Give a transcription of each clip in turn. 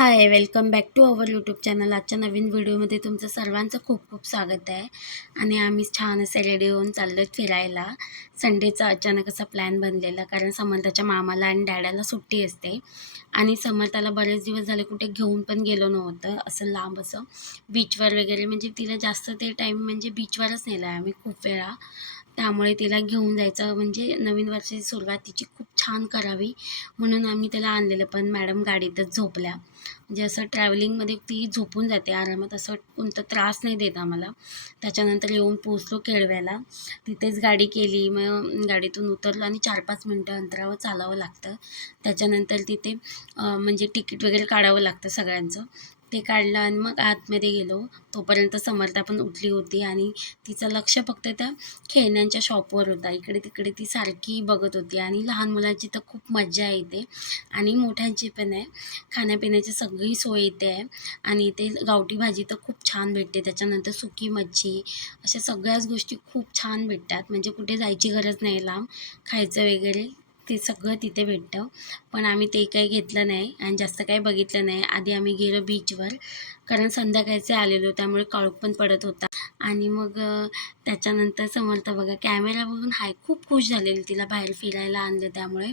High, welcome back to our YouTube channel. आजच्या नवीन व्हिडिओमध्ये तुमचं सर्वांचं खूप खूप स्वागत आहे. आणि आम्ही छान असे रेडी होऊन चाललो फिरायला. संडेचा अचानक असा प्लॅन बनलेला, कारण समर्थाच्या मामाला आणि डॅडाला सुट्टी असते. आणि समर्थाला बरेच दिवस झाले कुठे घेऊन पण गेलो नव्हतं, असं लांब असं बीचवर वगैरे. म्हणजे तिला जास्त ते टाईम म्हणजे बीचवरच नेलं आहे आम्ही खूप वेळा. त्यामुळे तिला घेऊन जायचं म्हणजे नवीन वर्षाची सुरुवात तिची खूप छान करावी म्हणून आम्ही त्याला आणलेलं. पण मॅडम गाडीतच झोपल्या. म्हणजे असं ट्रॅव्हलिंगमध्ये ती झोपून जाते आरामात, असं कोणता त्रास नाही देत आम्हाला. त्याच्यानंतर येऊन पोहोचलो केळव्याला. तिथेच गाडी केली. मग गाडीतून उतरलो आणि 4-5 मिनटं अंतरावर चालावं लागतं. त्याच्यानंतर तिथे म्हणजे तिकीट वगैरे काढावं लागतं सगळ्यांचं. ते काढलं आणि मग आतमध्ये गेलो. तोपर्यंत समर्था पण उठली होती आणि तिचं लक्ष फक्त त्या खेळण्यांच्या शॉपवर होता. इकडे-तिकडे ती सारखी बघत होती. आणि लहान मुलांची तर खूप मज्जा येते आणि मोठ्यांची पण आहे. खाण्यापिण्याची सगळी सोय इथे आहे. आणि इथे गावठी भाजी तर खूप छान भेटते. त्याच्यानंतर सुकी मच्छी, अशा सगळ्याच गोष्टी खूप छान भेटतात. म्हणजे कुठे जायची गरज नाही लांब. खायचं वगैरे ते सगळं तिथे भेटतं. पण आम्ही ते काही घेतलं नाही आणि जास्त काही बघितलं नाही. आधी आम्ही गेलो बीचवर, कारण संध्याकाळचे आलेलो त्यामुळे काळोख पण पडत होता. आणि मग त्याच्यानंतर समर्थ बघा कॅमेरा बघून खूप खुश झालेली, तिला बाहेर फिरायला आणलं त्यामुळे.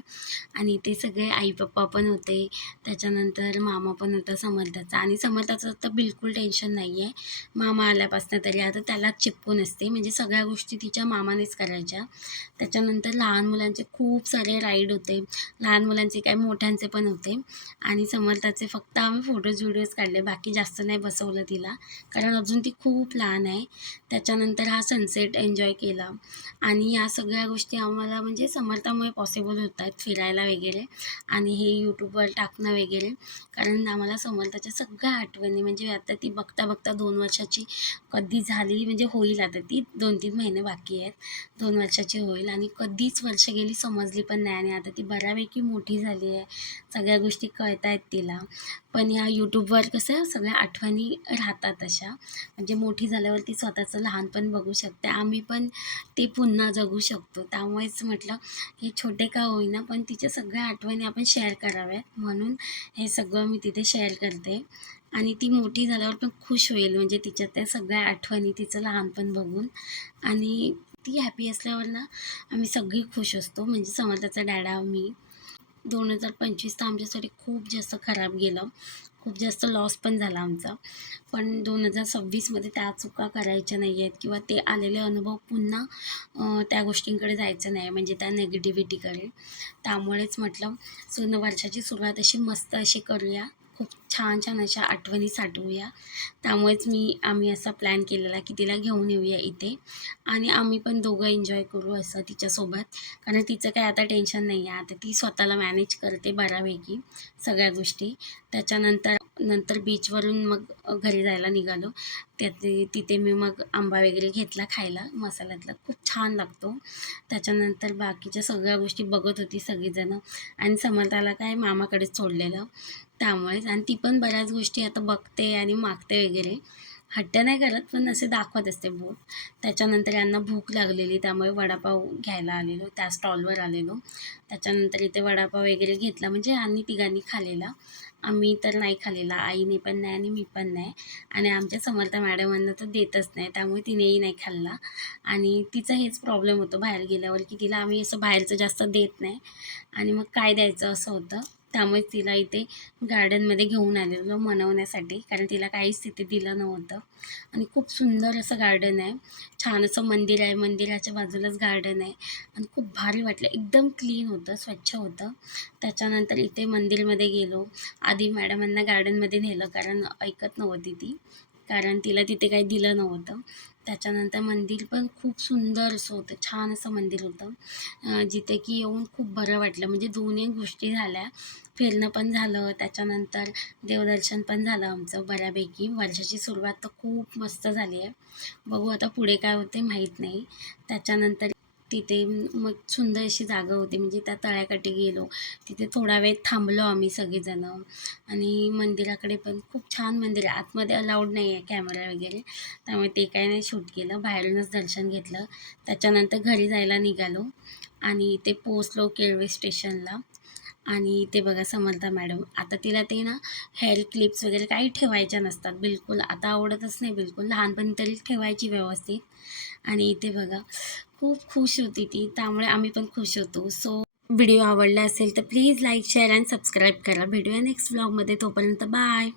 आणि ते सगळे आई-पप्पा पण होते. त्याच्यानंतर मामा पण होता समर्थाचा. आणि समर्थाचं तर बिलकुल टेन्शन नाही आहे. मामा आल्यापासून तरी आता त्यालाच चिपकून असते. म्हणजे सगळ्या गोष्टी तिच्या मामानेच करायच्या. त्याच्यानंतर लहान मुलांचे खूप सारे राईड होते. लहान मुलांचे काय मोठ्यांचे पण होते. आणि समर्थाचे फक्त आम्ही फोटोज व्हिडिओज काढले, बाकी जास्त नाही बसवलं तिला, कारण अजून ती खूप लहान आहे. त्याच्यानंतर हा सनसेट एन्जॉय केला. आणि या सगळ्या गोष्टी आम्हाला म्हणजे समर्थामुळे पॉसिबल होत आहेत फिरायला वगैरे आणि हे यूट्यूबवर टाकणं वगैरे. कारण आम्हाला समर्थाच्या सगळ्या आठवणी, म्हणजे आता ती बघता बघता 2 वर्षाची कधी झाली, म्हणजे होईल आता ती 2-3 महिने बाकी आहेत. 2 वर्षाची होईल आणि कधीच वर्ष गेली समजली पण नाही. आणि आता ती बऱ्यापैकी मोठी झाली आहे. सगळ्या गोष्टी कळत आहेत तिला. पण या यूट्यूबवर कसं सगळ्या आठवणी राहतात अशा. म्हणजे मोठी झाल्यावर ती स्वतःचं लहानपण बघू शकते. आम्ही पण ते पुन्हा जगू शकतो. त्यामुळेच म्हटलं हे छोटे का होईना पण तिच्या सगळ्या आठवणी आपण शेअर कराव्यात, म्हणून हे सगळं मी तिथे शेअर करते. आणि ती मोठी झाल्यावर पण खुश होईल, म्हणजे तिच्या त्या सगळ्या आठवणी, तिचं लहानपण बघून. आणि ती हॅपी असल्यावर ना आम्ही सगळी खुश असतो. म्हणजे समर्थाचा डॅडा, मी. 2025 तर आमच्यासाठी खूप जास्त खराब गेलं. खूप जास्त लॉस पण झाला आमचा. पण 2026मध्ये त्या चुका करायच्या नाही आहेत, किंवा ते आलेले अनुभव पुन्हा त्या गोष्टींकडे जायचं नाही, म्हणजे त्या निगेटिव्हिटीकडे. त्यामुळेच म्हटलं वर्षाची सुरुवात अशी मस्त अशी करूया. खूप छान छान अशा आठवणी साठवूया. त्यामुळेच आम्ही असा प्लॅन केलेला की तिला घेऊन येऊया इथे आणि आम्ही पण दोघं एन्जॉय करू असं तिच्यासोबत. कारण तिचं काय आता टेन्शन नाही आहे. आता ती स्वतःला मॅनेज करते बऱ्यापैकी सगळ्या गोष्टी. नंतर बीचवरून मग घरी जायला निघालो. तिथे मी मग आंबा वगैरे घेतला खायला, मसाल्यातला खूप छान लागतो. त्याच्यानंतर बाकीच्या सगळ्या गोष्टी बघत होती सगळीजणं. आणि समर्थाला काय मामाकडेच सोडलेलं त्यामुळेच. आणि ती पण बऱ्याच गोष्टी आता बघते आणि मागते वगैरे. हट्ट नाही करत, पण असे दाखवत असते बोट. त्याच्यानंतर यांना भूक लागलेली, त्यामुळे वडापाव घ्यायला आलेलो, त्या स्टॉलवर आलेलो. त्याच्यानंतर इथे वडापाव वगैरे घेतला, म्हणजे आम्ही तिघांनी खाल्लेला. आम्ही तर नाही खाल्लेला, आईने पण नाही आणि मी पण नाही. आणि आमच्या समर्थ मॅडमांना तर देतच नाही, त्यामुळे तिनेही नाही खाल्ला. आणि तिचा हेच प्रॉब्लेम होतो बाहेर गेल्यावर, की तिला आम्ही असं बाहेरचं जास्त देत नाही आणि मग काय द्यायचं असं होतं. त्यामुळे तिला इथे गार्डनमध्ये घेऊन आलेलो मनवण्यासाठी, कारण तिला काहीच तिथे दिलं नव्हतं. आणि खूप सुंदर असं गार्डन आहे. छान असं मंदिर आहे, मंदिराच्या बाजूलाच गार्डन आहे. आणि खूप भारी वाटलं, एकदम क्लीन होतं, स्वच्छ होतं. त्याच्यानंतर इथे मंदिरमध्ये गेलो. आधी मॅडमांना गार्डनमध्ये नेलं, कारण ऐकत नव्हती ती, कारण तिला तिथे काही दिलं नव्हतं. त्याच्यानंतर मंदिर पण खूप सुंदर असं होतं, छान असं मंदिर होतं. जिथे की येऊन खूप बरं वाटलं, म्हणजे दोन्ही गोष्टी झाल्या. फिरणं पण झालं, त्याच्यानंतर देवदर्शन पण झालं आमचं बऱ्यापैकी. वर्षाची सुरुवात तर खूप मस्त झाली आहे. बघू आता पुढे काय होते माहीत नाही. त्याच्यानंतर तिथे मग सुंदर अशी जागा होती, म्हणजे त्या तळ्याकाठी गेलो. तिथे थोडा वेळ थांबलो आम्ही सगळेजणं. आणि मंदिराकडे पण खूप छान मंदिर आहे. आतमध्ये अलाउड नाही आहे कॅमेरा वगैरे, त्यामुळे ते काही नाही शूट केलं, बाहेरूनच दर्शन घेतलं. त्याच्यानंतर घरी जायला निघालो आणि इथे पोहोचलो केळवे स्टेशनला. आणि ते बघा समर्था मॅडम, आता तिला ते ना हेअर क्लिप्स वगैरे काही ठेवायच्या नसतात बिलकुल, आता आवडतच नाही बिलकुल, लहानपणी तरी ठेवायची व्यवस्थित. आणि इथे बघा खूप खुश होती ती, त्यामुळे आम्ही पण खुश होतो. सो व्हिडिओ आवडला असेल तर please like share and subscribe करा. भेटूया नेक्स्ट व्लॉगमध्ये, तोपर्यंत बाय.